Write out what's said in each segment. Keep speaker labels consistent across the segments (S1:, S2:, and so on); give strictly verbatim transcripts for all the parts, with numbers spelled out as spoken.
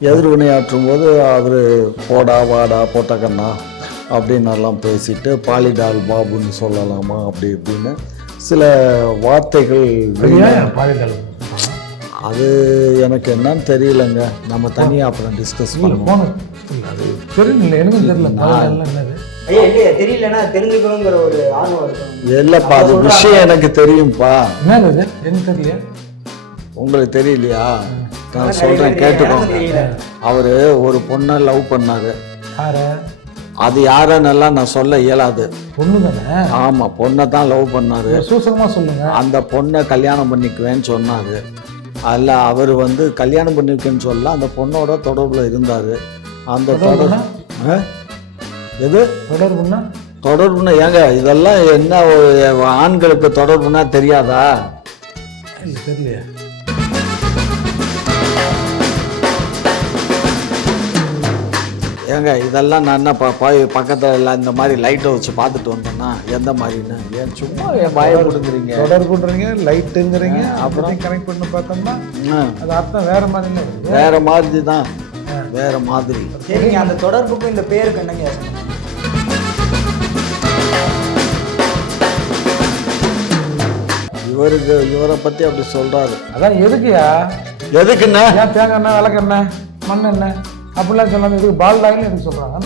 S1: எதிர்வினையாற்றும் போது அவர் போடா வாடா போட்டக்கண்ணா அப்படின்னு எல்லாம் பேசிட்டு பாலிடால் பாபுன்னு சொல்லலாமா அப்படி இப்படின்னு சில வார்த்தைகள். அது எனக்கு என்னன்னு தெரியலங்க, நம்ம தனியாக அப்புறம் டிஸ்கஸ் பண்ணுவோம்.
S2: அது தெரியல, எனக்கும் தெரியல.
S3: தெரியலன்னா தெரிஞ்சுக்கணுங்கிற ஒரு ஆர்வம் இருக்கும்.
S1: இல்லப்பா, அது விஷயம் எனக்கு தெரியும்ப்பா.
S2: என்னது எனக்கு தெரியல,
S1: உங்களுக்கு தெரியலையா? நான் சொல்றேன் கேட்டுக்கோங்க. அவரு ஒரு பொண்ணை லவ் பண்ணாரு. அது யாருன்னெல்லாம் நான் சொல்ல இயலாது.
S2: பொண்ணு தானே?
S1: ஆமா, பொண்ணை தான் லவ் பண்ணாரு.
S2: சூசகமா சொல்லுங்க.
S1: அந்த பொண்ணை கல்யாணம் பண்ணிக்குவேன்னு சொன்னாரு. அதில் அவர் வந்து கல்யாணம் பண்ணிக்குவேன்னு சொல்ல அந்த பொண்ணோட தொடர்புல இருந்தாரு. அந்த தொடர்பு எது
S2: தொடர்புன்னா
S1: தொடர்புன்னா ஏங்க இதெல்லாம் என்ன ஆண்களுக்கு தொடர்புனா தெரியாதா?
S2: தெரியலையா?
S1: ஏங்க இதெல்லாம் நான் என்ன போய் பக்கத்தில் எல்லாம் இந்த மாதிரி லைட்டை வச்சு பார்த்துட்டு வந்தேன்னா எந்த மாதிரின்னு ஏன் சும்மா என் பயம் கொடுக்குறீங்க?
S2: தொடர்புன்றீங்க, லைட்டுங்கிறீங்க, அப்புறம் கனெக்ட் பண்ணி பார்த்தோம்னா அது அர்த்தம் வேற மாதிரி
S1: வேற மாதிரி தான், வேற மாதிரி.
S3: சரிங்க, அந்த தொடர்புக்கும் இந்த பேருக்கு என்னங்க?
S1: இவருக்கு இவரை பற்றி அப்படி சொல்கிறாரு.
S2: அதான் எதுக்குயா?
S1: எதுக்குண்ணா?
S2: ஏன் தேங்காய் எண்ணெய், விளக்கெண்ணெய், மண் எண்ணெய் அப்படிலாம் சொல்லாமல் இதுக்கு பால் டாயின்னு எதுக்கு சொல்கிறாங்க?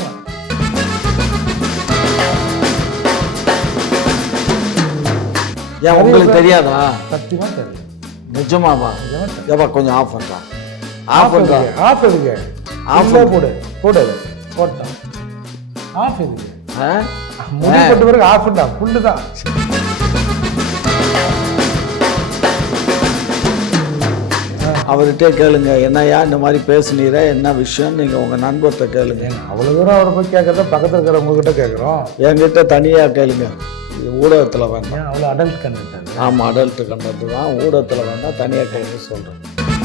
S1: ஏன் உங்களுக்கு தெரியாதா?
S2: சத்தியமாக தெரியல.
S1: நிஜமாவா? ஏப்பா கொஞ்சம் ஆஃப் பண்ணுறான்.
S2: ஆஃப் பண்ணுறா? ஆஃப் எதுக்கு? ஆஃப் போடு போடு போட்டான். ஆஃப் எதுக்கு? முடி போட்ட பிறகு ஆஃப் பண்ணா புல்லு தான்.
S1: அவர்கிட்ட கேளுங்க, என்னையா இந்த மாதிரி பேசுனீர, என்ன விஷயம் நீங்கள் உங்கள் நண்பர்கிட்ட கேளுங்க.
S2: அவ்வளோ தூரம் அவரை போய் கேட்கறத பக்கத்தில் இருக்கிறவங்க கிட்ட கேட்குறோம்.
S1: என்கிட்ட தனியாக கேளுங்க, ஊடகத்தில் வேண்டாம்.
S2: அவ்வளோ அடல்ட் கண்டென்ட்.
S1: ஆமாம், அடல்ட் கண்டென்ட் தான், ஊடகத்தில் வேண்டாம், தனியாக கேளுங்க சொல்கிறேன்.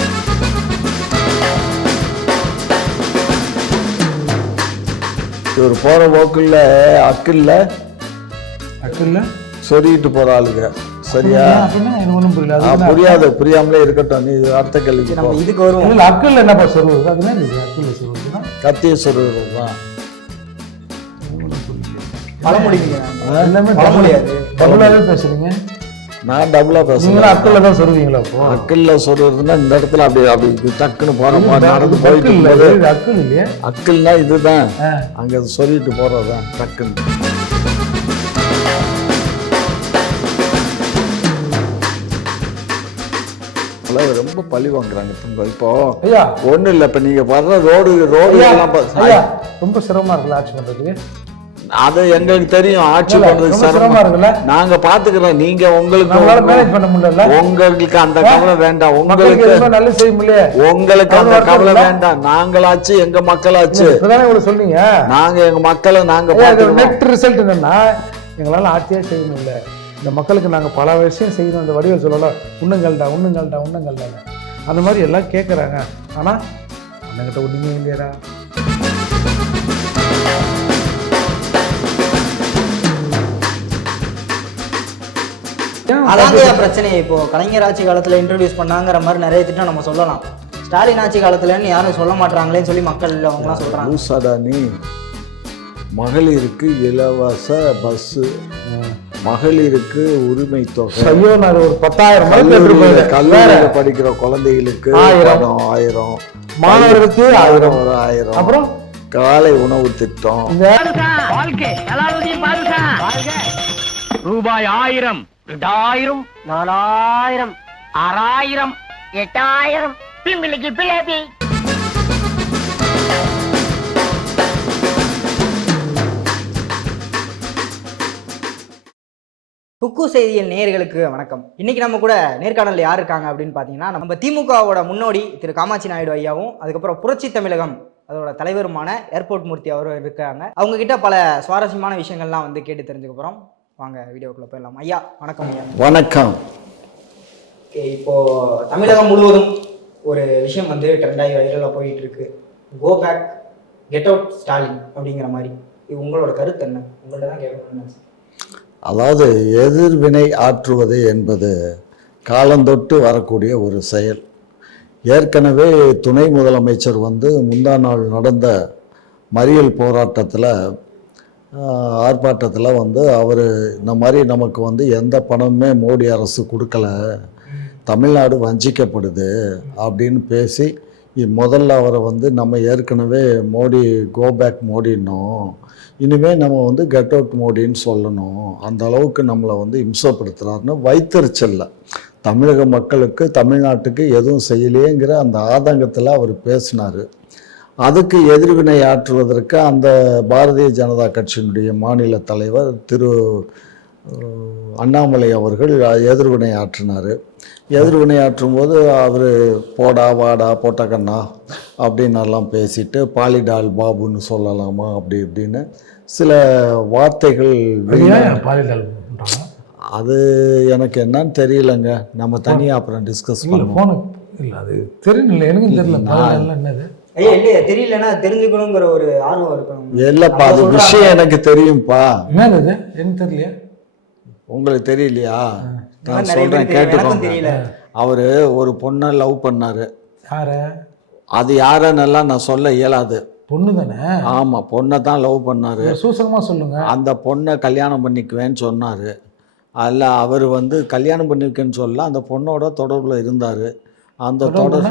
S1: இவர் போகிற போக்குள்ள அக்கில்ல
S2: அக்கில்ல
S1: சொருகிட்டு போகிற ஆளுங்க. சரியா?
S2: ஒன்றும் புரியல.
S1: புரியாது, புரியாமலே இருக்கட்டும். நீ அடுத்த கேள்விக்கு
S3: இதுக்கு வரும்.
S2: அக்கில் என்னப்பா சொல்றது? அதுனா அக்கில் சொல்றதுன்னா
S1: கத்திய சொல்றது தான்.
S2: எல்லாமே பழமொழியாது. டபுளாவே பேசுறீங்க.
S1: நான் டபுளா பேசுறேன்.
S2: அக்கில் தான் சொல்லுவீங்களா? அப்போ
S1: அக்கில்ல சொல்றதுன்னா இந்த இடத்துல அப்படி அப்படி டக்குன்னு போற மாதிரி நடந்து போயிட்டு
S2: அக்கில் இல்லையா?
S1: அக்கில்னா இதுதான், அங்க சொல்லிட்டு போறதுதான் டக்குன்னு. ரொம்ப பழி வாங்குறாங்க இப்போ. ஒண்ணு இல்ல, இப்ப நீங்க வர்ற ரோடு ரோடு
S2: ரொம்ப சிரமமா இருக்குல்ல ஆட்சி பண்றதுக்கு?
S1: அது எங்களுக்கு தெரியும், ஆட்சி பண்றது சிரமமா இருக்குல்ல. நாங்க பாத்துக்கிறோம். நீங்க உங்களுக்கு
S2: மேனேஜ் பண்ண முடியல.
S1: உங்களுக்கு அந்த கவலை வேண்டாம். உங்களுக்கு
S2: நல்ல செய்ய முடியல.
S1: உங்களுக்கு அந்த கவலை வேண்டாம். நாங்களாச்சு எங்க மக்களாச்சு
S2: சொன்னீங்க.
S1: நாங்க எங்க மக்களை நாங்க
S2: நெட் ரிசல்ட் என்னன்னா எங்களால ஆட்சியே செய்ய முடியல. இந்த மக்களுக்கு நாங்கள் பல விஷயம் செய்யணும். இந்த வடிவல் சொல்லலாம், உண்ணுங்கள்டா உண்ணுங்கள்டா உண்ணுங்கள்டா அந்த மாதிரி எல்லாம் கேட்குறாங்க. ஆனால் அண்ணங்கிட்ட ஒன்றுமே இல்லையடா.
S3: அதாங்க பிரச்சனை. இப்போ கலைஞர் ஆட்சி காலத்தில் இன்ட்ரடியூஸ் பண்ணாங்கிற மாதிரி நிறைய திட்டம் நம்ம சொல்லலாம். ஸ்டாலின் ஆட்சி காலத்துலன்னு யாரும் சொல்ல மாட்டாங்களேன்னு சொல்லி மக்கள் அவங்களாம் சொல்கிறாங்க.
S1: மகளிருக்கு இலவச பஸ்ஸு, மகளிருக்கு உரிமை தொகை,
S2: ஒரு பத்தாயிரம்
S1: கல்லூரியில் படிக்கிற குழந்தைகளுக்கு ஆயிரம் ஆயிரம்,
S2: மாணவர்களுக்கு ஆயிரம்
S1: ஒரு ஆயிரம்,
S2: அப்புறம்
S1: காலை உணவு திட்டம்,
S4: ரூபாய் ஆயிரம், ரெண்டாயிரம், நாலாயிரம், ஆறாயிரம், எட்டாயிரம், பிள்ளைக்கு பிள்ளை.
S3: குக்கு செய்தியில் நேயர்களுக்கு வணக்கம். இன்னைக்கு நம்ம கூட நேர்காணல் யார் இருக்காங்க அப்படின்னு பார்த்தீங்கன்னா, நம்ம திமுகவோட முன்னோடி திரு காமாட்சி நாயுடு ஐயாவும், அதுக்கப்புறம் புரட்சி தமிழகம் அதோட தலைவருமான ஏர்போர்ட் மூர்த்தி அவரும் இருக்காங்க. அவங்க கிட்ட பல சுவாரஸ்யமான விஷயங்கள்லாம் வந்து கேட்டு தெரிஞ்சுக்க போகிறோம். வாங்க வீடியோக்குள்ள போயிடலாம். ஐயா வணக்கம். ஐயா
S1: வணக்கம்.
S3: இப்போ தமிழகம் முழுவதும் ஒரு விஷயம் வந்து ட்ரெண்டாகி வைரலாக போயிட்டு இருக்கு. Go back, get out Stalin அப்படிங்கிற மாதிரி. இது உங்களோட கருத்து என்ன? உங்கள்ட்ட தான் கேட்கணும்னு.
S1: அதாவது எதிர்வினை ஆற்றுவது என்பது காலந்தொட்டு வரக்கூடிய ஒரு செயல். ஏற்கனவே துணை முதலமைச்சர் வந்து முந்தா நாள் நடந்த மறியல் போராட்டத்தில் ஆர்ப்பாட்டத்தில் வந்து அவர் இந்த மாதிரி நமக்கு வந்து எந்த பணமுமே மோடி அரசு கொடுக்கல, தமிழ்நாடு வஞ்சிக்கப்படுது அப்படின்னு பேசி முதல்ல அவரை வந்து நம்ம ஏற்கனவே மோடி கோபேக் மோடின்னோம், இனிமேல் நம்ம வந்து கெட் அவுட் மோடின்னு சொல்லணும், அந்த அளவுக்கு நம்மளை வந்து இம்சப்படுத்துகிறாருன்னு வைத்தறிச்சல்ல தமிழக மக்களுக்கு தமிழ்நாட்டுக்கு எதுவும் செய்யலையேங்கிற அந்த ஆதங்கத்தில் அவர் பேசினார். அதுக்கு எதிர்வினை ஆற்றுவதற்கு அந்த பாரதிய ஜனதா கட்சியினுடைய மாநில தலைவர் திரு அண்ணாமலை அவர்கள் எதிர்வினை ஆற்றினார். எதிர்வினை ஆற்றும் போது அவர் போடா வாடா போட்டக்கண்ணா அப்படின்னெல்லாம் பேசிட்டு பாலிடால் பாபுன்னு சொல்லலாமா அப்படி இப்படின்னு சில வார்த்தைகள்
S2: பாலிடால்
S1: அது எனக்கு என்னன்னு தெரியலங்க, நம்ம தனியாக அப்புறம் டிஸ்கஸ்
S2: பண்ணுவோம். இல்லை அது தெரியல, எனக்கும் தெரியல என்னது.
S3: ஐயா இல்லையா தெரியலன்னா தெரிஞ்சுக்கணுங்கிற ஒரு ஆர்வம் இருக்கணும்.
S1: இல்லைப்பா, அது விஷயம் எனக்கு தெரியும்ப்பா.
S2: என்னது என்ன தெரியலையா?
S1: உங்களுக்கு தெரியலையா? நான் சொல்றேன் கேட்டுக்கோங்க. அவரு ஒரு பொண்ணை லவ் பண்ணாரு.
S2: யார? அது
S1: யாருன்னெல்லாம் நான் சொல்ல இயலாது.
S2: பொண்ணு தானே?
S1: ஆமா, பொண்ணை தான் லவ் பண்ணாரு.
S2: சூசகமா சொல்லுங்க.
S1: அந்த பொண்ணை கல்யாணம் பண்ணிக்குவேன்னு சொன்னாரு. அல்ல, அவர் வந்து கல்யாணம் பண்ணிக்குவேன்னு சொல்ல அந்த பொண்ணோட தொடர்புல இருந்தாரு. அந்த தொடர்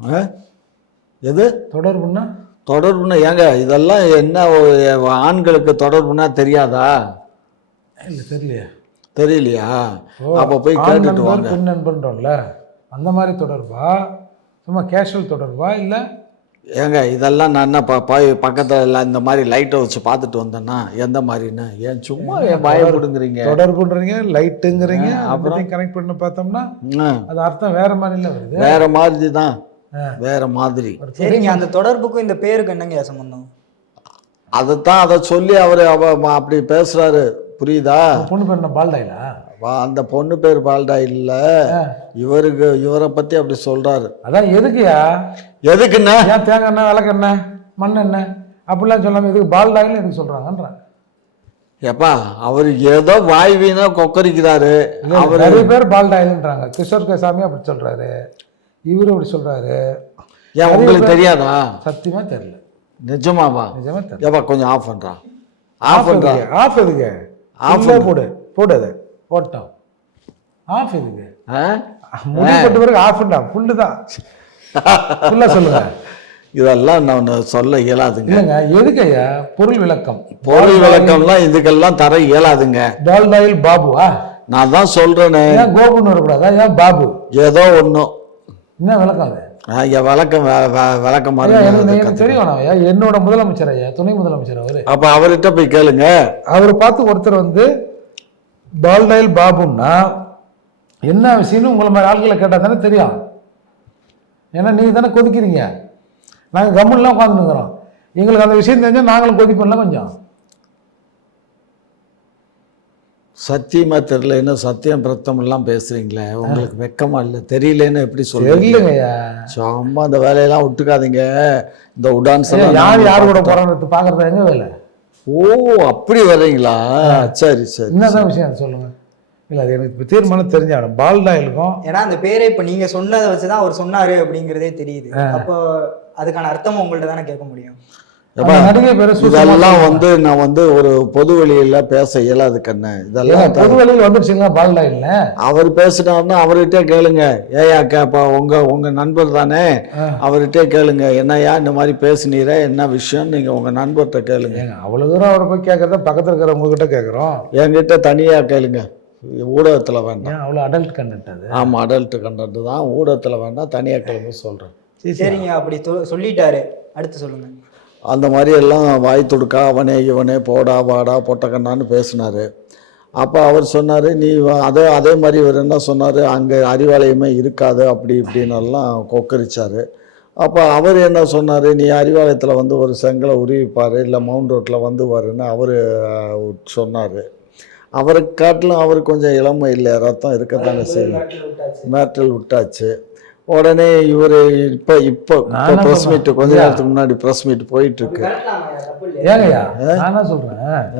S1: எது
S2: தொடர்புன்னா?
S1: தொடர்புன்னா ஏங்க இதெல்லாம் என்ன ஆண்களுக்கு தொடர்புன்னா தெரியாதா?
S2: இல்லை தெரியலையா?
S1: தெரியலையா? அப்போ போய் கேட்டுட்டு வாங்க.
S2: பெண் நண்பன்றோம்ல அந்த மாதிரி தொடர்பா, சும்மா கேஷுவல் தொடர்பா? இல்லை
S1: ஏங்க இதெல்லாம் நான் என்ன பாய் பக்கத்தில் எல்லாம் இந்த மாதிரி லைட்டை வச்சு பார்த்துட்டு வந்தேன்னா எந்த மாதிரின்னு ஏன் சும்மா என் பயப்படுங்கிறீங்க?
S2: தொடர்புன்றீங்க, லைட்டுங்கிறீங்க, அப்புறம் கனெக்ட் பண்ணி பார்த்தோம்னா அது அர்த்தம் வேற மாதிரி இல்லை வருது.
S1: வேற மாதிரி தான், வேற மாதிரி.
S3: சரிங்க, அந்த தொடர்புக்கும் இந்த பேருக்கு என்னங்க சம்பந்தம்?
S1: அதைத்தான் அதை சொல்லி அவர் அவ அப்படி பேசுறாரு, புரியுதா?
S2: பொண்ணு பேர் என்ன பால்டாயிலா?
S1: அந்த பொண்ணு பேர் பால்டா இல்ல, இவருக்கு இவரை பத்தி அப்படி சொல்றாரு.
S2: அதான் எதுக்குயா?
S1: எதுக்குன்னா
S2: ஏன் தேங்காய் எண்ணெய், விளக்கெண்ணெய், மண் எண்ணெய் அப்படிலாம் சொல்லாம எதுக்கு பால்டாயில்னு எதுக்கு சொல்றாங்கன்றான்.
S1: எப்பா அவர் ஏதோ வாய் வீணா கொக்கரிக்கிறாரு.
S2: அவர் நிறைய பேர் பால்டாயில்ன்றாங்க. கிஷோர் கசாமி அப்படி சொல்றாரு, இவரு அப்படி சொல்றாரு.
S1: ஏன் உங்களுக்கு தெரியாதா?
S2: சத்தியமா தெரியல.
S1: நிஜமாவா?
S2: நிஜமா தெரியல.
S1: ஏப்பா கொஞ்சம் ஆஃப் பண்றான். ஆஃப் பண்றான்.
S2: ஆஃப் எதுக்கு? ஆஃப் போடு போடு அதை போட்டோம். ஆஃப் எதுக்கு? முடிப்பட்ட பிறகு ஆஃப் பண்ணா ஃபுல்லு தான். ஃபுல்லா சொல்லுங்க. இதெல்லாம் நான் சொல்ல இயலாதுங்க. இல்லைங்க, எதுக்கு ஐயா பொருள் விளக்கம்? பொருள் விளக்கம்லாம் இதுக்கெல்லாம் தர இயலாதுங்க. பால்டாயில் பாபுவா? நான் தான் சொல்றேனே. ஏன் கோபுன்னு வரக்கூடாதா? ஏன் பாபு? ஏதோ ஒன்றும். என்ன விளக்கம் அது? விளக்கம் விளக்கம் தெரியும். என்னோட முதலமைச்சர் ஐயா, துணை முதலமைச்சர் அவரு. அப்ப அவர்கிட்ட போய் கேளுங்க. அவரை பார்த்து ஒருத்தர் வந்து பால்டாயில் பாபுன்னா என்ன விஷயம்னு உங்களை மாதிரி ஆட்களை கேட்டால் தானே தெரியும். ஏன்னா நீங்கள் தானே கொதிக்கிறீங்க, நாங்கள் கம்முன்லாம் உட்காந்துருக்குறோம். எங்களுக்கு அந்த விஷயம் தெரிஞ்சால் நாங்களும் கொதிப்போம்ல கொஞ்சம். சத்தியமா தெரியல, என்ன சத்தியம் பிரத்தம் எல்லாம் பேசுறீங்களே, உங்களுக்கு வெக்கமா இல்லை? தெரியலன்னு எப்படி சொல்லுங்க? சும்மா அந்த வேலையெல்லாம் விட்டுக்காதீங்க. இந்த உடான்ஸ் யார் யார் கூட போறான்னு பாக்குறது எங்க வேலை? ஓ அப்படி வர்றீங்களா? சரி சரி, என்னதான் விஷயம் சொல்லுங்க. இல்லை அது எனக்கு தீர்மானம் தெரிஞ்சாலும் பால்டாயிலுக்கும், ஏன்னா அந்த பேரை இப்போ நீங்க சொன்னதை வச்சுதான் அவர் சொன்னாரு அப்படிங்கிறதே தெரியுது. அப்போ அதுக்கான அர்த்தம் உங்கள்ட்ட தானே கேட்க முடியும். இதெல்லாம் வந்து நான் வந்து ஒரு பொது வெளியில பேச இயலாது கண்ணு. இதெல்லாம் பொது வெளியில் வந்துருச்சுங்களா பால்டாயில்? அவர் பேசினாருன்னா அவர்கிட்ட கேளுங்க. ஏயா கேப்பா, உங்க உங்க நண்பர் தானே, அவர்கிட்ட கேளுங்க. என்னையா இந்த மாதிரி பேசுனீரே, என்ன விஷயம், நீங்க உங்க நண்பர்கிட்ட கேளுங்க. அவ்வளவு தூரம் அவரை போய் கேட்கறத பக்கத்துல இருக்கிறவங்க கிட்ட கேட்கறோம். என்கிட்ட தனியா கேளுங்க, ஊடகத்துல வேண்டாம். அவ்வளோ அடல்ட் கண்டென்ட் அது. ஆமா, அடல்ட் கண்டென்ட் தான், ஊடகத்துல வேண்டாம், தனியா கேளுங்க சொல்றேன். சரிங்க, அப்படி சொல்லிட்டாரு, அடுத்து சொல்லுங்க. அந்த மாதிரி எல்லாம் வாய் துடுக்கா அவனே இவனே போடா வாடா பொட்டக்கண்ணான்னு பேசினார். அப்போ அவர் சொன்னார், நீ அதே அதே மாதிரி இவர் என்ன சொன்னார், அங்கே அறிவாலயமே இருக்காது அப்படி இப்படின்னெல்லாம் கொக்கரிச்சார். அப்போ அவர் என்ன சொன்னார், நீ அறிவாலயத்தில் வந்து ஒரு செங்கலை உருவிப்பார், இல்லை மவுண்ட் ரோட்டில் வந்து வாருன்னு அவர் சொன்னார். அவருக்கு காட்டிலும் அவர் கொஞ்சம் இளமை இல்லை, ரத்தம் இருக்கத்தானே செய்யும். மேட்டல் விட்டாச்சு. உடனே இவர் இப்போ இப்போ ப்ரெஸ் மீட் கொஞ்ச நேரத்துக்கு முன்னாடி ப்ரெஸ் மீட் போயிட்டு இருக்கு. ஏங்கய்யா நான் சொல்கிறேன்,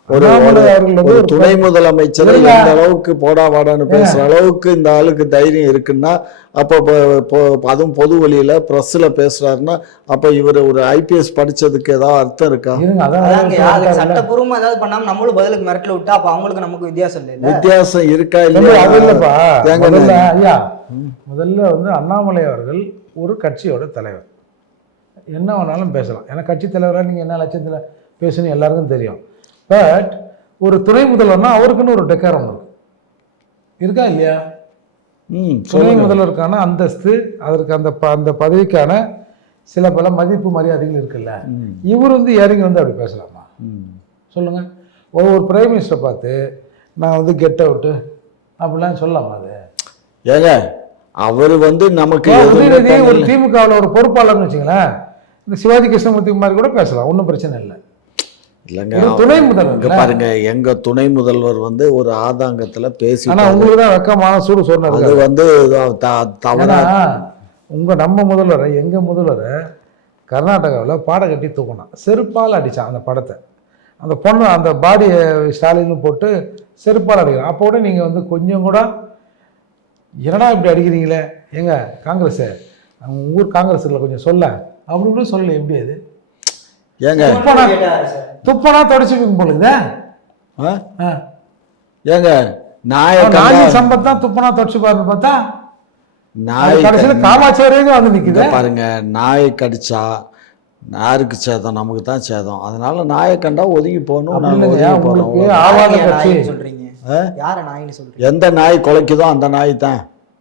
S1: ஒரு
S2: அண்ணாமலை
S1: ஒரு-
S2: அவர்கள் வந்து
S1: ஒரு
S2: ஒரு
S1: துணை முதலமைச்சரை
S2: இல்ல.
S1: எந்த அளவுக்கு போடா வாடான்னு பேசுற அளவுக்கு இந்த ஆளுக்கு தைரியம் இருக்குன்னா அப்போ பொ- பொ- அதுவும் பொது வழியில பிரஸ்ல பேசுறாருன்னா அப்ப இவர் ஒரு ஐபிஎஸ் படிச்சதுக்கு ஏதாவது அர்த்தம் இருக்கா?
S2: இருங்க அதான்
S3: அதாங்க
S2: சொல்றாருல்ல.
S3: அதுக்கு சட்டப்பூர்வமா ஏதாவது பண்ணாம நம்மளும் பதிலுக்கு மிரட்டல விட்டா அப்ப அவங்களுக்கு நமக்கு வித்தியாசம் இல்லை
S1: வித்தியாசம் இருக்கா
S2: தம்பி,
S1: இல்லையா?
S2: அது இல்லப்பா
S1: தேங்க
S2: முதல்ல ஐயா முதல்ல வந்து அண்ணாமலை அவர்கள் ஒரு கட்சியோட தலைவர், என்ன வேணாலும் பேசலாம். ஏன்னா கட்சி தலைவராக நீங்கள் என்ன லட்சத்தில் பேசணும் எல்லாருக்கும் தெரியும். பட் ஒரு துணை முதல்வர்னா அவருக்குன்னு ஒரு டெக்காரம் இருக்கு, இருக்கா இல்லையா?
S1: ம்
S2: துணை
S1: சொல்லுங்க.
S2: முதல்வருக்கான அந்தஸ்து, அதற்கு அந்த ப- அந்த பதவிக்கான சில பல மதிப்பு மரியாதைகள் இருக்குல்ல.
S1: ம்,
S2: இவர் வந்து இறங்கி வந்து அப்படி பேசலாமா?
S1: ம்.
S2: சொல்லுங்க. ஒவ்வொரு பிரைம் மினிஸ்டரை பார்த்து நான் வந்து கெட் அவுட்டு அப்படிலாம் சொல்லலாமா? அது
S1: ஏங்க அவர் வந்து நமக்கு
S2: இப்போ
S1: எதுவுமே
S2: உதயநிதி ஒரு
S1: பண்ணல.
S2: திமுகவில் ஒரு பொறுப்பாளர்னு வச்சுங்களேன், இந்த சிவாஜி கிருஷ்ணமூர்த்தி மாதிரி கூட பேசலாம், ஒன்றும் பிரச்சனை இல்லை.
S1: இல்லைங்க,
S2: ஒரு துணை முதல்வர்
S1: இங்க பாருங்க, எங்க துணை முதல்வர் வந்து ஒரு ஆதாங்கத்துல பேசி
S2: ஆனா உங்களுக்கு தான் வெக்கமான சூடு சொன்னாரு.
S1: அது வந்து த- தவறா
S2: ஏன்னா உங்க நம்ம முதல்வரை எங்க முதல்வரை கர்நாடகாவில் பாடம் கட்டி தூக்கினான், செருப்பால் அடிச்சான் அந்த படத்தை. அந்த பொண்ணு அந்த பாடி ஸ்டாலின்னு போட்டு செருப்பால் அடிக்கிறான். அப்போ கூட நீங்க வந்து கொஞ்சம் கூட என்னடா இப்படி அடிக்கிறீங்களே எங்க காங்கிரஸ், உங்க ஊர் காங்கிரஸ் இல்லை கொஞ்சம் சொல்ல அப்படின்னு சொல்லல. எப்படி அது
S1: ஏங்க
S2: துப்பனா துப்பனா தொடச்சிப்பீங்க போலுங்க.
S1: ஆ? ஏங்க நாயை
S2: நாய்
S1: கண்டா
S2: சம்பத் தான் துப்பனா தொடச்சு பாருன்னு பார்த்தா
S1: நாய்
S2: கடைசியில் காமாட்சி வரைக்கும் வந்து நிக்குது.
S1: இங்க பாருங்க, நாயை கடிச்சா யாருக்கு சேதம்? நமக்கு தான் சேதம். அதனால நாயை கண்டா ஒதுங்கி போகணும்,
S2: அப்படி
S1: நாங்க
S2: இல்லைங்க,
S1: ஒதுங்கி
S2: உங்களுக்கு
S1: போறோம்.
S2: ஆவாத
S3: யாரையா
S2: கட்சி.
S3: நாயின்னு சொல்றீங்க?
S1: ஆ?
S3: யார நாயின்னு சொல்றீங்க?
S1: எந்த நாய் குலைக்குதோ அந்த நாய் தான்.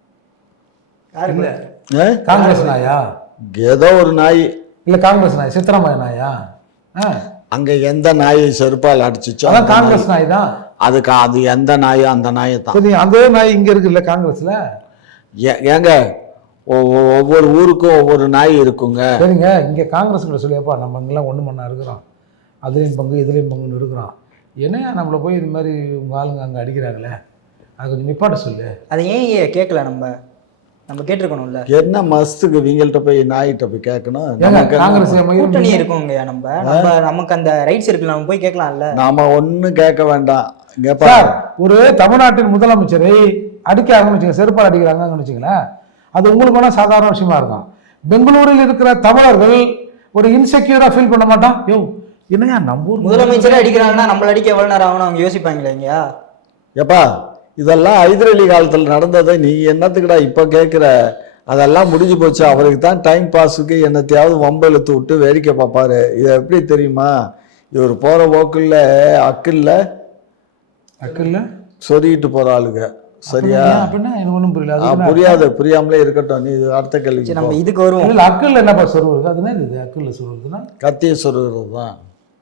S3: யாரு
S2: இல்ல
S1: ஆ?
S2: காங்கிரஸ் நாயா?
S1: ஏதோ ஒரு நாய்
S2: இல்ல காங்கிரஸ் நாய் சித்தராமையா நாயா? ஆ,
S1: அங்க எந்த நாய் செருப்பால் அடிச்சுச்சோ
S2: அதான்
S1: அந்த
S2: காங்கிரஸ்
S1: நாய்.
S2: நாய் தான்.
S1: அதுக்கு அது எந்த நாயோ அந்த நாயை தான்.
S2: சரி, அதே நாய் இங்க இருக்குல்ல காங்கிரஸ்ல.
S1: ஏ- ஏங்க ஒ- ஒ- ஒவ்வொரு ஊருக்கும் ஒவ்வொரு நாய் இருக்குங்க.
S2: சரிங்க, இங்க காங்கிரஸ்ல சொல்லியப்பா நம்ம இங்கெல்லாம் ஒண்ணு மண்ணா இருக்கிறோம், அதுலேயும் பங்கு இதுலேயும் பங்குன்னு இருக்கிறோம், என்னையா நம்மளை போய் இது மாதிரி உங்க ஆளுங்க அங்க அடிக்கிறாங்களே, அது கொஞ்சம் நிப்பாட்ட சொல்லு.
S3: அதை ஏன் ஏன் கேட்கல? நம்ம நம்ம கேட்டிருக்கணும்ல.
S1: என்ன மஸ்துக்கு இவங்கள்ட்ட போய் நாய்கிட்ட போய் கேட்கணும்?
S2: ஏங்க
S1: நமக்கு என்ன?
S2: காங்கிரஸ்
S3: கூட்டணி இருக்குங்க, நம்ம நம்ம நமக்கு அந்த ரைட்ஸ் இருக்குல்ல, நம்ம போய் கேட்கலாம்ல.
S1: நாம ஒன்றும் கேட்க வேண்டாம். இங்க
S2: சார்,
S1: பாரு,
S2: ஒரு தமிழ்நாட்டின் முதலமைச்சரை அடிக்கிறாங்கன்னு வச்சுங்க, செருப்பால் அடிக்கிறாங்கன்னு வச்சுங்களேன், அது உங்களுக்கு வேணா சாதாரண விஷயமா இருக்கும். பெங்களூரில் இருக்கிற தமிழர்கள் ஒரு இன்செக்யூரா ஃபீல் பண்ண மாட்டான். யோ என்னையா நம்ம ஊர்
S3: முதலமைச்சரே அடிக்கிறாங்கன்னா நம்மள அடிக்க எவ்வளவு நேரம் ஆகணும் அவங்க யோசிப்பாங்களே இல்லையா?
S1: எப்பா இதெல்லாம் ஹைதர் அலி காலத்தில் நடந்ததை நீ என்னத்துக்குடா இப்போ கேட்குற? அதெல்லாம் முடிஞ்சு போச்சு. அவருக்கு தான் டைம் பாஸுக்கு என்னத்தையாவது வம்பு இழுத்து விட்டு வேடிக்கை பார்ப்பாரு. இது எப்படி தெரியுமா? இவர் போகிற போக்குள்ள அக்கில்ல
S2: அக்கில்ல
S1: சொருகிட்டு போகிற ஆளுங்க. சரியா?
S2: அப்படின்னா எனக்கு ஒன்றும் புரியல.
S1: ஆ,
S2: அது
S1: புரியாது, புரியாமலே இருக்கட்டும். நீ அடுத்த
S3: சரி,
S1: கேள்விக்கு
S3: நம்ம
S1: போ.
S3: இதுக்கு வருவோம்.
S2: இல்லை அக்கில் என்னப்பா சொருவுறது? அது என்ன இது அக்கில் சொருவுறதுன்னா?
S1: கத்தியை சொருகிறது தான்.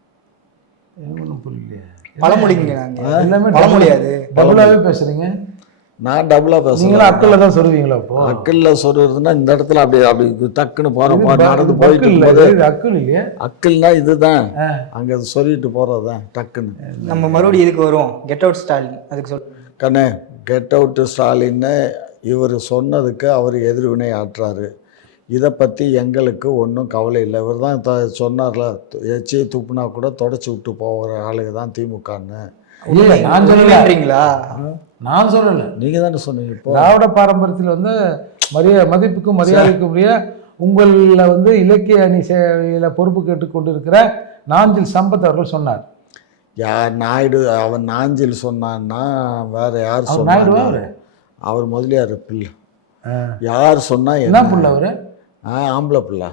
S2: எனக்கு ஒன்றும் புரியலையே.
S3: பழமொழிங்க நாங்க
S2: எல்லாமே
S3: பழமொழி அது.
S2: டபுளாவே பேசுறீங்க.
S1: நான் டபுளாக பேசுகிறேன்.
S2: நீங்களும் அக்கில் தான் சொருவீங்களா இப்போ?
S1: அக்கில்ல சொருகிறதுனா இந்த இடத்துல அப்படி அப்படி டக்குன்னு போகிறோம்,
S2: இது
S1: நடந்து
S2: ப-
S1: போயிட்டு
S2: அக்கில்
S1: இருக்கும்போது
S2: இல்லை, இது அக்கில் இல்லையே.
S1: அக்கில்னா இதுதான்.
S2: ஆ.
S1: அங்கே சொல்லிட்டு போகிறது தான் டக்குன்னு.
S3: நம்ம மறுபடியும் இதுக்கு வருவோம். கெட் அவுட் ஸ்டாலின் அதுக்கு சொல்.
S1: கண்ணே, கெட் அவுட்டு ஸ்டாலின்னு இவர் சொன்னதுக்கு அவர் எதிர்வினை ஆற்றாரு. இதை பற்றி எங்களுக்கு ஒன்றும் கவலை இல்லை. இவர் தான் த சொன்னார்ல, எச்சி துப்புனா கூட தொடச்சி விட்டு போகிற ஆளுங்க தான் திமுகன்னு.
S2: இல்லை நான் சொல்லல,
S3: உண்மைன்றீங்களா?
S2: நான் சொல்லலை.
S1: நீங்கள் தானே சொன்னீங்க. இப்போ
S2: திராவிட பாரம்பரியத்தில் வந்து மரியா மதிப்புக்கும் மரியாதைக்கும் உரிய உங்களில் வந்து இலக்கிய அணி சேவையில் பொறுப்பு கேட்டுக்கொண்டிருக்கிற நாஞ்சில் சம்பத் அவர்கள் சொன்னார்.
S1: யார் நாயுடு? அவன் நாஞ்சில் சொன்னான்னா வேற யார்
S2: அவர் நாயுடுவா
S1: சொன்னாங்க?
S2: அவரு?
S1: அவர் முதலியார் பிள்ளை.
S2: ஆ.
S1: யார் சொன்னா
S2: என்ன
S1: என்ன?
S2: புள்ள அவரு?
S1: ஆ, ஆம்பளை பிள்ளை.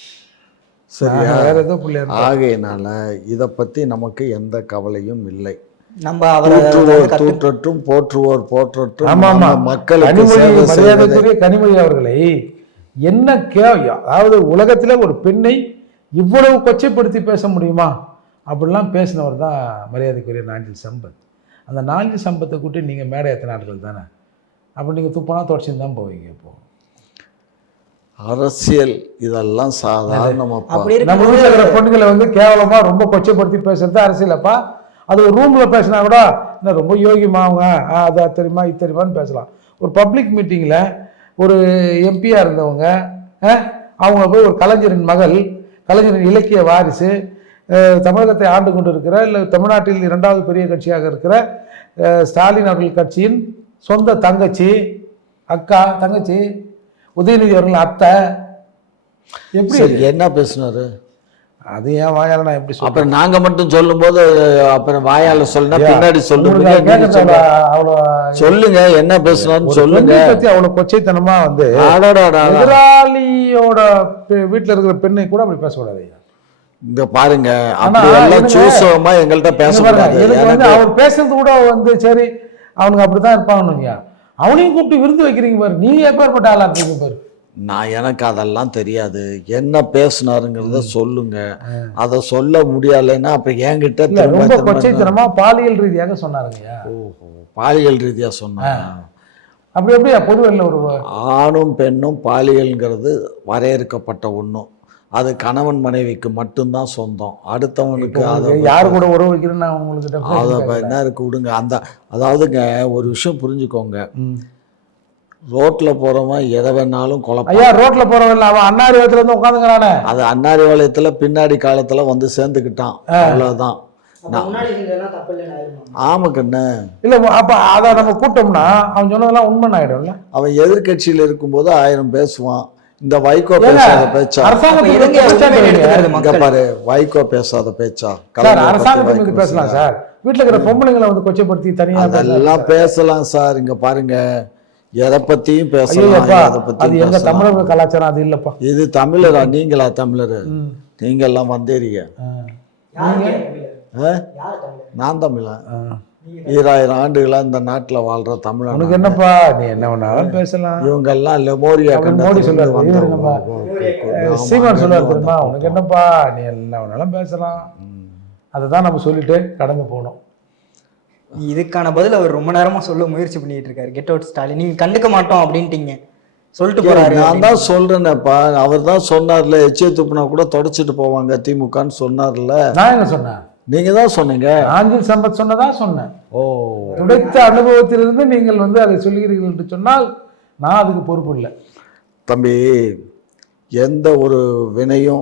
S1: சரியா?
S2: வேற ஏதோ புள்ளையா?
S1: ஆகையினால இதை பற்றி நமக்கு எந்த கவலையும் இல்லை.
S3: நம்ம அவரை
S1: தூற்றுவோர் தூற்றட்டும், போற்றுவோர் போற்றட்டும்.
S2: ஆமா ஆமா,
S1: நம்ம மக்களுக்கு
S2: கனிமொழி
S1: சேவை செய்வதே.
S2: மரியாதைக்குரிய கனிமொழி அவர்களை என்ன கே அதாவது உலகத்தில் ஒரு பெண்ணை இவ்வளவு கொச்சைப்படுத்தி பேச முடியுமா அப்படிலாம் பேசினவர் தான் மரியாதைக்குரிய நாஞ்சில் சம்பத். அந்த நாஞ்சில் சம்பத்தை கூட்டி நீங்கள் மேடை எத்தனை நாட்கள் தானே, அப்போ நீங்கள் துப்பனா தொடச்சின்னு தான் போவீங்க. இப்போ
S1: அரசியல் இதெல்லாம் சாதாரணமாப்பா.
S3: அப்படி
S2: நம்ம
S3: இருக்கு.
S2: வீட்டில் இருக்கிற பொண்ணுங்களை வந்து கேவலமாக ரொம்ப கொச்சைப்படுத்தி பேசுறது அரசியலப்பா. அது ஒரு ரூமில் பேசினா கூட என்ன ரொம்ப யோகிமா அவங்க, ஆ, அது அது தெரியுமா இது தெரியுமான்னு பேசலாம். ஒரு பப்ளிக் மீட்டிங்கில் ஒரு எம்பியாக இருந்தவங்க, ஆ, அவங்க போய் ஒரு கலைஞரின் மகள், கலைஞரின் இலக்கிய வாரிசு, அஹ், தமிழகத்தை ஆண்டு கொண்டு இருக்கிற இல்லை தமிழ்நாட்டில் இரண்டாவது பெரிய கட்சியாக இருக்கிற அஹ், ஸ்டாலின் அவர்கள் கட்சியின் சொந்த தங்கச்சி அக்கா தங்கச்சி உதயநிதி அவர்கள் அத்தை எப்படி
S1: சரி என்ன பேசுனாரு?
S2: அது ஏன் வாயால நான் எப்படி சொல்றேன்?
S1: அப்புறம் நாங்க மட்டும் சொல்லும் போது அப்புறம் வாயால சொல்லுனா பின்னாடி சொல்லுங்க.
S2: உங்களுக்கு அது
S1: நீங்க
S2: கேட்கறது
S1: சொல்லுங்க.
S2: அவ்வளோ
S1: சொல்லுங்க என்ன பேசுனான்னு
S2: ஒரு
S1: சொல்லுங்க.
S2: பெண்ணை பத்தி அவ்வளவு கொச்சைத்தனமா வந்து
S1: அடடடடா.
S2: எதிராளியோட பெ- வீட்டுல இருக்கிற பெண்ணை கூட அப்படி பேசக்கூடாது ஐயா.
S1: இங்க பாருங்க
S2: ஆனா
S1: அப்படி எல்லாம்
S2: எனக்கு-
S1: சூசகமா எங்கள்கிட்ட
S2: இங்க பாருங்க,
S1: பேசக்கூடாது.
S2: எனக்கு வந்து
S1: எனக்கு
S2: அவர் பேசுறது கூட வந்து சரி அவனுக்கு அப்படித்தான் இருப்பாங்க. அவனையும் கூப்பிட்டு விருந்து வைக்கிறீங்க பாரு, நீங்க எப்பேற்பட்ட ஆளா இருக்கீங்க பாரு.
S1: நான் எனக்கு அதெல்லாம் தெரியாது. என்ன பேசுனாருங்கிறத சொல்லுங்க. அதை சொல்ல முடியலைன்னா அப்புறம் என்கிட்ட
S2: இல்ல
S1: திரும்ப
S2: ரொம்ப
S1: திரும்ப
S2: கொச்சைத்தனமா பாலியல் ரீதியாக சொன்னாருங்கய்யா.
S1: ஓஹோ, பாலியல் ரீதியா சொன்னாங்க.
S2: அப்படி எப்படியா பொதுவெளியில் ஒரு
S1: ஆணும் பெண்ணும் பாலியல்ங்கிறது வரையறுக்கப்பட்ட ஒண்ணும். அது கணவன் மனைவிக்கு மட்டும்தான் சொந்தம். அடுத்தவனுக்கு அதை
S2: யாரு கூட உறவு வைக்கிறேன்னு நான் உங்களுக்கு
S1: அதை
S2: definition
S1: என்ன இருக்கு விடுங்க. அந்த அதாவதுங்க ஒரு விஷயம் புரிஞ்சுக்கோங்க.
S2: ம்.
S1: ரோட்ல போறவன் எதை வேணாலும் குழப்பம்.
S2: ஐயா ரோட்ல போறவன் அவன் அண்ணாரி இடத்துல இருந்து உட்காந்துக்கிறானே.
S1: அது அன்னாரி வளையத்துல பின்னாடி காலத்துல வந்து சேர்ந்துக்கிட்டான், அவ்வளவுதான். ஆமா கண்ணு.
S2: இல்ல அப்ப அதை நம்ம கூட்டோம்னா அவன் சொன்னதெல்லாம் உண்மை ஆயிடும்ல.
S1: அவன் எதிர்கட்சியில இருக்கும்போது ஆயிரம் பேசுவான். இந்த வைகோ பேசாத பேச்சா?
S2: அரசாங்கத்துக்கு
S3: எதுங்க
S2: பேச்சா
S3: உரிமை
S2: கேளுங்க.
S3: எடுத்துக்கிறது
S1: இங்க
S3: மக்கள்?
S1: பாரு, வைகோ பேசாத பேச்சா?
S2: சார்
S1: கலைஞரை பத்தி
S2: அரசாங்கத்துக்கு
S1: வைகோ
S2: மீது பேசலாம்
S1: பேசுறாங்க.
S2: சார். வீட்டுல இருக்கிற பொம்பளைங்களை வந்து கொச்சைப்படுத்தி தனியா
S1: அதெல்லாம் பேசலாம் சார். இங்க பாருங்க, எதை பத்தியும் பேசலாம்,
S2: ஐயோப்பா
S1: எதை
S2: அது
S1: பத்தியும்
S2: எங்க
S1: பேசலாம்.
S2: தமிழக கலாச்சாரம் அது இல்லப்பா.
S1: இது தமிழரா? நீங்களா தமிழரு? நீங்க எல்லாம் வந்தேறீங்க. ஆ? நான் தமிழன். ஈராயிரம் ஆண்டுகளா இந்த நாட்டுல வாழ்ற தமிழன்.
S2: உனக்கு என்னப்பா நீ என்ன வேணாலும் பேசலாம்.
S1: இவங்க எல்லாம் லெமோரியா
S2: அப்படி மோடி
S1: கண்டத்துல
S2: சொல்றாரு,
S1: இருந்து
S2: இவரு என்னப்பா?
S1: வந்தவங்க.
S2: சீமான் சொல்லுவார் தெரியுமா, உனக்கு என்னப்பா நீ என்ன வேணாலும் பேசலாம். அதுதான் நம்ம சொல்லிட்டு கடந்து போனோம்.
S3: இதுக்கான பதில் அவர் ரொம்ப நேரமா சொல்ல முயற்சி பண்ணிட்டு இருக்காரு. கெட் அவுட் ஸ்டாலின், நீங்க கண்டுக்க மாட்டோம் அப்படின்ட்டீங்க சொல்லிட்டு போறாரு.
S1: நான் தான் சொல்றேனேப்பா, அவர் தான் சொன்னார்ல, எச்சிய துப்புனா கூட தொடச்சிட்டு போவாங்க திமுகன்னு சொன்னார்ல.
S2: நான் என்ன சொன்னேன்?
S1: நீங்க தான் சொன்னீங்க.
S2: ஆஞ்சில் சம்பத் சொன்னதா சொன்னேன்.
S1: ஓ,
S2: துடைத்த அனுபவத்திலிருந்து நீங்கள் வந்து அதை சொல்லுகிறீர்கள் என்று சொன்னால் நான் அதுக்கு பொறுப்பு இல்லை.
S1: தம்பி, எந்த ஒரு வினையும்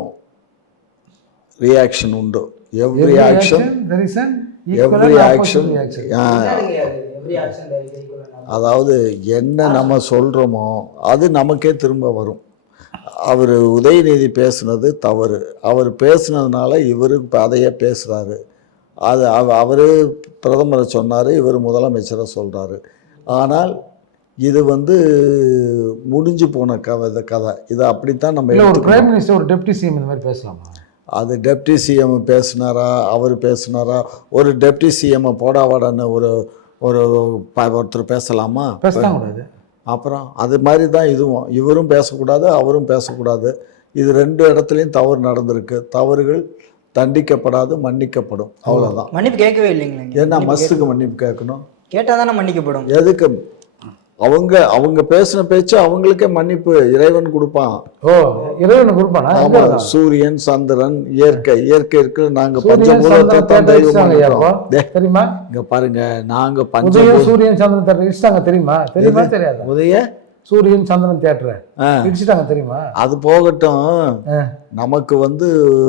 S1: ரியாக்ஷன் உண்டு. Every action
S2: there is an equal
S1: every
S2: and
S1: action.
S2: opposite reaction.
S1: அதாவது என்ன நம்ம சொல்றோமோ அது நமக்கே திரும்ப வரும். அவர் உதயநிதி பேசுனது தவறு. அவர் பேசுனதுனால இவரு அதையே பேசுறாரு. அது அவர் பிரதமரை சொன்னார், இவர் முதலமைச்சரை சொல்றாரு. ஆனால் இது வந்து முடிஞ்சு போன கதை கதை இது அப்படித்தான் நம்ம
S2: இல்ல ஒரு
S1: எடுத்துக்கணும்.
S2: பிரைம் மினிஸ்டர் ஒரு டெப்டி சிஎம் இந்த மாதிரி பேசலாமா?
S1: அது டெப்டி சிஎம் பேசினாரா, அவர் பேசினாரா? ஒரு டெப்டி சிஎம் போடாவாடான்னு ஒரு ஒரு ப- ஒருத்தர் பேசலாமா?
S2: பேசலாம் கூடாது.
S1: அப்புறம் அது மாதிரி தான் இதுவும். இவரும் பேசக்கூடாது, அவரும் பேசக்கூடாது. இது ரெண்டு இடத்துலையும் தவறு நடந்திருக்கு. தவறுகள் தண்டிக்கப்படாது, மன்னிக்கப்படும். அவ்வளோதான்.
S3: மன்னிப்பு கேட்கவே இல்லைங்களா?
S1: ஏன்னா மஸ்துக்கு மன்னிப்பு கேட்கணும்.
S3: கேட்டா தானே மன்னிக்கப்படும்.
S1: எதுக்கு? அவங்க அவங்க பேசின பேச்சு அவங்களுக்கே மன்னிப்பு இறைவன் கொடுப்பான்.
S2: ஓ இறைவன் கொடுப்பானா?
S1: ஆமா, சூரியன் சந்திரன் இயற்கை இயற்கை இருக்கு. நாங்க
S2: சூரியன்
S1: பஞ்சபூதத்தை
S2: சந்திரன்
S1: தான் தெய்வம்
S2: தேடிச்சாங்க ஐயா
S1: பண்றோம்.
S2: அப்போ. தெரியுமா?
S1: இங்க பாருங்க, நாங்க
S2: உதயம்
S1: பஞ்சபூத
S2: சூரியன் சந்திரன் தேட்டர் இடிச்சிட்டாங்க தெரியுமா? தெரியுமா தெரியாதா?
S1: உதய
S2: சூரியன் சந்திரன் தேட்டர்
S1: ஆ,
S2: இடிச்சிட்டாங்க தெரியுமா?
S1: அது போகட்டும்.
S2: ஆ.
S1: நமக்கு வந்து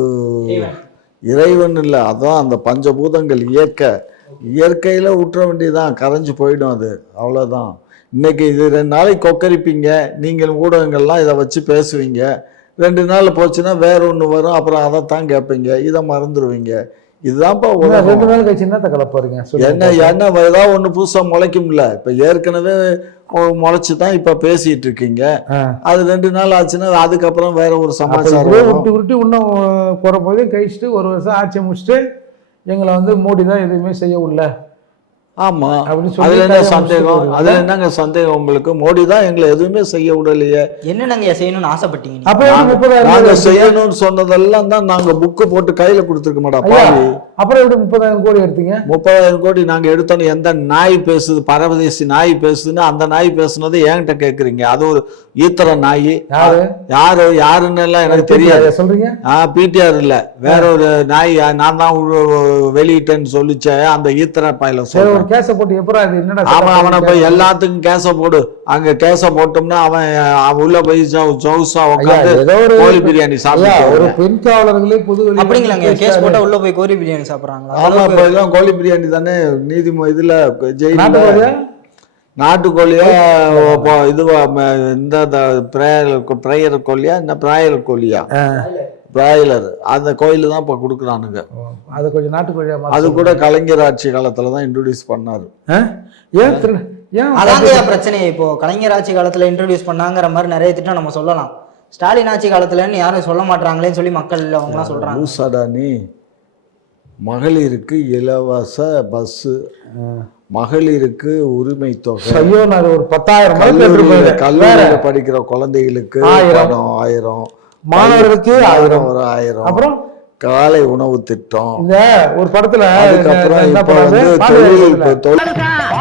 S1: இறைவன் இல்லை, அதான் அந்த பஞ்சபூதங்கள் இயற்கை. இயற்கையில விட்டுற வேண்டியதான், கரைஞ்சு போயிடும் அது. அவ்வளோதான். இன்னைக்கு இது ரெண்டு நாளைக்கு கொக்கரிப்பீங்க, நீங்கள் ஊடகங்கள்லாம் இதை வச்சு பேசுவீங்க. ரெண்டு நாள் போச்சுன்னா வேற ஒன்று வரும், அப்புறம் அதைத்தான் கேட்பீங்க, இதை மறந்துடுவீங்க. இதுதான்ப்பா
S2: இன்னும்
S1: உலகம்.
S2: ரெண்டு நாள் கழிச்சு என்ன கலப்ப போறீங்க?
S1: என்ன என்ன ஏதாவது ஒன்று புதுசாக முளைக்கும்ல. இப்போ ஏற்கனவே முளைச்சி தான் இப்போ பேசிட்டு இருக்கீங்க. அது ரெண்டு நாள் ஆச்சுன்னா அதுக்கப்புறம் வேற ஒரு சமாச்சாரம் வரும்.
S2: உருட்டி உருட்டி இன்னும் குறை போதே கழிச்சுட்டு ஒரு வருஷம் ஆட்சியை முடிச்சுட்டு எங்களை வந்து மோடி தான் எதுவுமே செய்ய உள்ள.
S1: ஆமா,
S2: அப்படின்னு சொல்லி
S1: அதுல என்ன
S2: கையை
S1: சந்தேகம்?
S2: முடிச்சுட்டு
S1: அதுல என்னங்க சந்தேகம் உங்களுக்கு? மோடி தான் எங்களை எதுவுமே செய்ய விடலையே.
S3: என்னென்னங்க செய்யணும்னு ஆசைப்பட்டீங்க நீங்க?
S2: அப்ப எப்படி முப்பதாயிரம்
S1: நாங்க
S2: கோடி
S1: செய்யணும்னு சொன்னதெல்லாம் தான் நாங்க புக்கு போட்டு கையில கொடுத்துருக்க மாட்டோம்.
S2: ஐயா,
S1: பாவி,
S2: அப்புறம் எப்படி முப்பதாயிரம் கோடி எடுத்தீங்க?
S1: முப்பதாயிரம் கோடி நாங்க எடுத்தோன்னு எந்த நாய் பேசுது, பரவதேசி நாய் பேசுதுன்னு அந்த நாய் பேசுனது என்கிட்ட கேக்குறீங்க? அது ஒரு ஈத்தர நாய்.
S2: யாரு
S1: யாரு யாருன்னு எல்லாம் எனக்கு தெரியாது.
S2: சொல்றீங்க?
S1: ஆஹ் பிடிஆர் இல்ல, வேற ஒரு நாய். நான் தான் வெளியிட்டேன்னு சொல்லிச்சேன், அந்த ஈத்தர பாயில
S2: சரி, ஒரு அவனை கேஸை போட்டு எப்பரா இது என்னடா
S1: அவன் அவனை போய் எல்லாத்துக்கும் கேஸ போடு, அங்க கேஸ போட்டோம்னா அவன் அவன் உள்ள போய் ஜவுசா உட்காந்து
S2: ஏதோ ஒரு
S1: கோழி பிரியாணி சாப்பிடுவான்.
S2: ஒரு பெண் காவலர்களே பொது வெளியில
S3: அப்படிங்களாங்க, கேஸ் போட்டா உள்ள போய் கோழி பிரியாணி சாப்பிடுறாங்களா?
S1: ஆமா, இப்ப எல்லாம் கோழி பிரியாணி தானே நீதி இதுல ஜெயில.
S2: நாட்டுக்கோழியா?
S1: நாட்டுக்கோழியா இதுவா இந்த பிரயர் கோழியா என்ன பிராயர் கோழியா பிராய்லர் அந்த கோயில் தான் இப்போ கொடுக்குறானுங்க.
S2: அது கொஞ்சம் நாட்டுக்கோழியா?
S1: அது கூட கலைஞர் ஆட்சி காலத்துல தான் இன்ட்ரோடியூஸ் பண்ணாரு.
S2: ஏன் ஏன்
S3: அதாங்க பிரச்சனை. இப்போ கலைஞர் ஆட்சி காலத்துல இன்ட்ரோடியூஸ் பண்ணாங்கிற மாதிரி நிறைய திட்டம் நம்ம சொல்லலாம். ஸ்டாலின் ஆட்சி காலத்துலன்னு யாரும் சொல்ல மாட்டாங்களேன்னு சொல்லி மக்கள் அவங்களாம் சொல்றாங்க.
S1: லூசாடா நீ. மகளிருக்கு இலவச பஸ்ஸு, மகளிருக்கு உரிமை தொகை,
S2: ஐயோ நான் ஒரு பத்தாயிரம்
S1: கல்லூரியில் படிக்கிற குழந்தைகளுக்கு ஆயிரம் ஆயிரம், மாணவர்களுக்கு ஆயிரம் ஒரு ஆயிரம், அப்புறம் காலை உணவு திட்டம்.
S2: இந்த ஒரு படத்துல
S1: அதுக்கப்புறம் இப்ப வந்து தொழில் தொழில்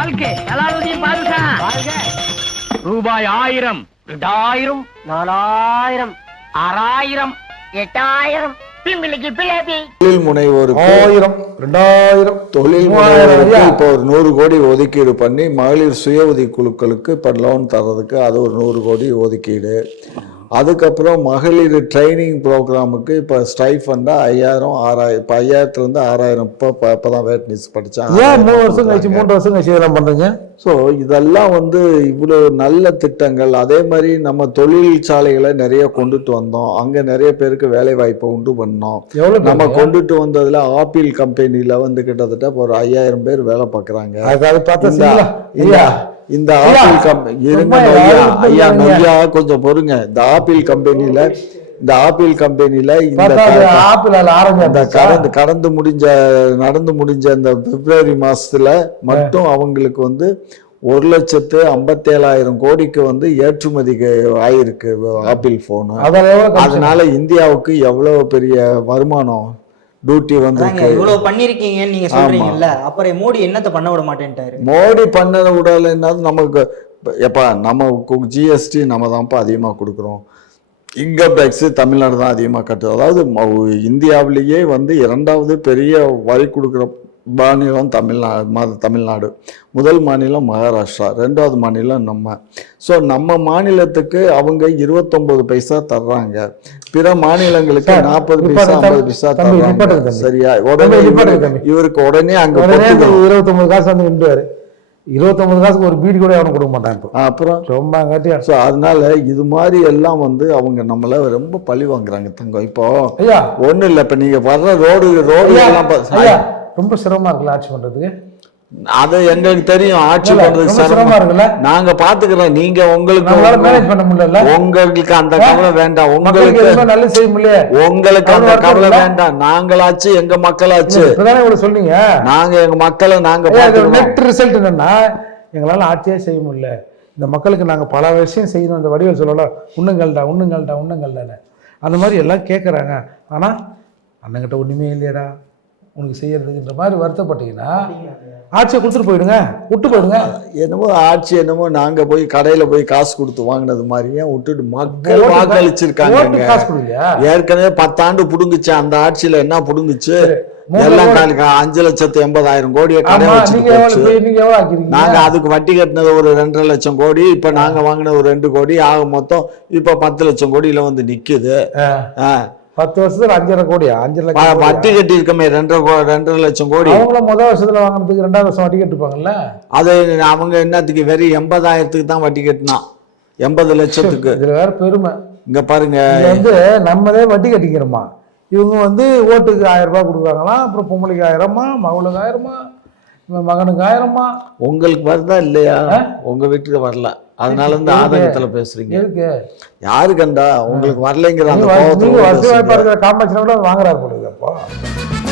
S4: ரூபாய் ஆயிரம், ரெண்டாயிரம், நாலாயிரம், ஆறாயிரம், எட்டாயிரம்,
S1: தொழில் முனைவோருக்கு
S2: ஆயிரம், ரெண்டாயிரம்,
S1: தொழில் முனைவோருக்கு இப்போ ஒரு நூறு கோடி ஒதுக்கீடு பண்ணி மகளிர் சுய உதவி குழுக்களுக்கு இப்போ லோன் தர்றதுக்கு அது ஒரு நூறு கோடி ஒதுக்கீடு. அதுக்கப்புறம் மகளிர் ட்ரைனிங் ப்ரோக்ராமுக்கு இப்போ ஸ்டைஃபண்டா ஐயாயிரம் ஆறாயிரம், இப்போ ஐயாயிரத்துலேருந்து ஆறாயிரம். இப்போ இப்போ தான் வேட் நியூஸ் படித்தேன்.
S2: ஏன் மூணு வருஷம் கழிச்சு மூன்று வருஷம் கழிச்சு இதெல்லாம் பண்ணுறீங்க?
S1: ஸோ இதெல்லாம் வந்து இவ்வளோ நல்ல திட்டங்கள். அதே மாதிரி நம்ம தொழிற்சாலைகளை நிறைய கொண்டுட்டு வந்தோம், அங்கே நிறைய பேருக்கு வேலை வாய்ப்பை உண்டு பண்ணோம். நம்ம கொண்டுட்டு வந்ததில் ஆப்பிள் கம்பெனியில் வந்து கிட்டத்தட்ட ஒரு ஐயாயிரம் பேர் வேலை பார்க்குறாங்க. இந்த ஆப்பிள் கம்பெனி இருங்க ஐயா நொய்யா கொஞ்சம் பொறுங்க. இந்த ஆப்பிள் கம்பெனியில இந்த ஆப்பிள் கம்பெனியில இந்த கடந்து கடந்து முடிஞ்ச நடந்து முடிஞ்ச இந்த பிப்ரவரி மாசத்துல மட்டும் அவங்களுக்கு வந்து ஒரு லட்சத்து ஐம்பத்தி ஏழாயிரம் கோடிக்கு வந்து ஏற்றுமதி ஆயிருக்கு ஆப்பிள் போனு. அதனால இந்தியாவுக்கு எவ்வளவு பெரிய வருமானம் டியூட்டி வந்து
S3: இவ்வளவு பண்ணிருக்கீங்கன்னு நீங்க சொல்றீங்கல்ல, அப்புறம் மோடி என்னத்தை பண்ண விட மாட்டேன்ட்டாரு.
S1: மோடி பண்ண விடலைன்னா நமக்கு எப்பா நம்ம ஜிஎஸ்டி நம்ம தான்ப்பா அதிகமாக கொடுக்குறோம், இன்கம் டேக்ஸு தமிழ்நாடு தான் அதிகமாக கட்டுது. அதாவது இந்தியாவிலேயே வந்து இரண்டாவது பெரிய வரி கொடுக்குற மாநிலம் தமிழ்நாடு தமிழ்நாடு முதல் மாநிலம் மகாராஷ்டிரா, ரெண்டாவது மாநிலம் நம்ம. ஸோ நம்ம மாநிலத்துக்கு அவங்க இருபத்தொன்பது பைசா தர்றாங்க, பிற மாநிலங்களுக்கு நாற்பது பைசா ஐம்பது பைசா தர்றாங்க. சரியா? உடனே இவருக்கு உடனே அங்க
S2: இருபத்தொன்பது காசு வந்து நின்றுவாரு. இருபத்தொன்பது காசுக்கு ஒரு பீடி கூட அவனுக்கு கொடுக்க மாட்டான்.
S1: அப்புறம்
S2: ரொம்ப காட்டியா.
S1: ஸோ அதனால இது மாதிரி எல்லாம் வந்து அவங்க நம்மள ரொம்ப பழி வாங்குறாங்க தங்கம். இப்போ ஒன்றும் இல்லை, இப்போ நீங்க வர்ற ரோடு ரோடு எல்லாம்
S2: ரொம்ப சிரமமா இருக்குல்ல ஆட்சி பண்றதுக்கு?
S1: அது எங்களுக்கு தெரியும், ஆட்சி பண்றதுக்கு சிரமமா இருக்குல்ல. நாங்க பாத்துக்கிறோம், நீங்க உங்களுக்கு
S2: மேனேஜ் பண்ண முடியல.
S1: உங்களுக்கு அந்த கவலை வேண்டாம், உங்களுக்கு
S2: நல்ல செய்ய முடியல,
S1: உங்களுக்கு அந்த கவலை வேண்டாம். நாங்களாச்சு எங்க மக்களாச்சு
S2: சொன்னீங்க,
S1: நாங்க எங்க மக்களை நாங்க
S2: நெட் ரிசல்ட் என்னன்னா எங்களால ஆட்சியே செய்ய முடியல, இந்த மக்களுக்கு நாங்க பல விஷயம் செய்யணும். இந்த வடிவேல் சொல்லலாம், உண்ணுங்கள்டா உண்ணுங்கள்டா உண்ணுங்கள்டான்னு அந்த மாதிரி எல்லாம் கேட்குறாங்க. ஆனா அண்ணங்கிட்ட ஒண்ணுமே இல்லையடா உனக்கு செய்யறதுக்குன்ற மாதிரி வருத்தப்பட்டீங்கன்னா ஆட்சியை கொடுத்துட்டு போயிடுங்க, விட்டு போயிடுங்க.
S1: என்னமோ ஆட்சி என்னமோ நாங்க போய் கடையில போய் காசு கொடுத்து வாங்கினது மாதிரியே விட்டுட்டு மக்கள் வாக்களிச்சிருக்காங்க.
S2: காசு கொடுக்கலையா?
S1: ஏற்கனவே பத்தாண்டு புடுங்குச்சு அந்த ஆட்சியில. என்ன புடுங்குச்சு? எல்லாம் அஞ்சு லட்சத்து எண்பதாயிரம் கோடியை கடை வச்சு நாங்க அதுக்கு வட்டி கட்டினது ஒரு ரெண்டரை லட்சம் கோடி, இப்ப நாங்க வாங்கின ஒரு ரெண்டு கோடி ஆக மொத்தம் இப்ப பத்து லட்சம் கோடியில வந்து நிக்குது.
S2: பத்து வருஷத்துல அஞ்சரை கோடி அஞ்சு லட்சம்
S1: வட்டி கட்டி இருக்கமே ரெண்டரை ரெண்டரை லட்சம் கோடி.
S2: அவங்கள முதல் வருஷத்துல வாங்கினதுக்கு ரெண்டாவது வருஷம் வட்டி கட்டிருப்பாங்கல்ல.
S1: அது அவங்க என்னத்துக்கு வெறும் எண்பதாயிரத்துக்கு தான் வட்டி கட்டினா, எண்பது லட்சத்துக்கு.
S2: இதுல வேற பெருமை
S1: இங்க பாருங்க,
S2: வந்து நம்மளே வட்டி கட்டிக்கிறோமா, இவங்க வந்து ஓட்டுக்கு ஆயிரம் ரூபாய் கொடுக்குறாங்களாம், அப்புறம் பொம்பளைக்கு ஆயிரமா, மகளுக்கு ஆயிரமா, மகனுக்கு ஆயிரமா.
S1: உங்களுக்கு வருதா இல்லையா? உங்க வீட்டுக்கு வரல, அதனால இந்த ஆதங்கத்துல பேசுறீங்க. யாரு கண்டா உங்களுக்கு வரலைங்கிற அந்த
S2: காமாட்சி வாங்குறாரு போல அப்போ.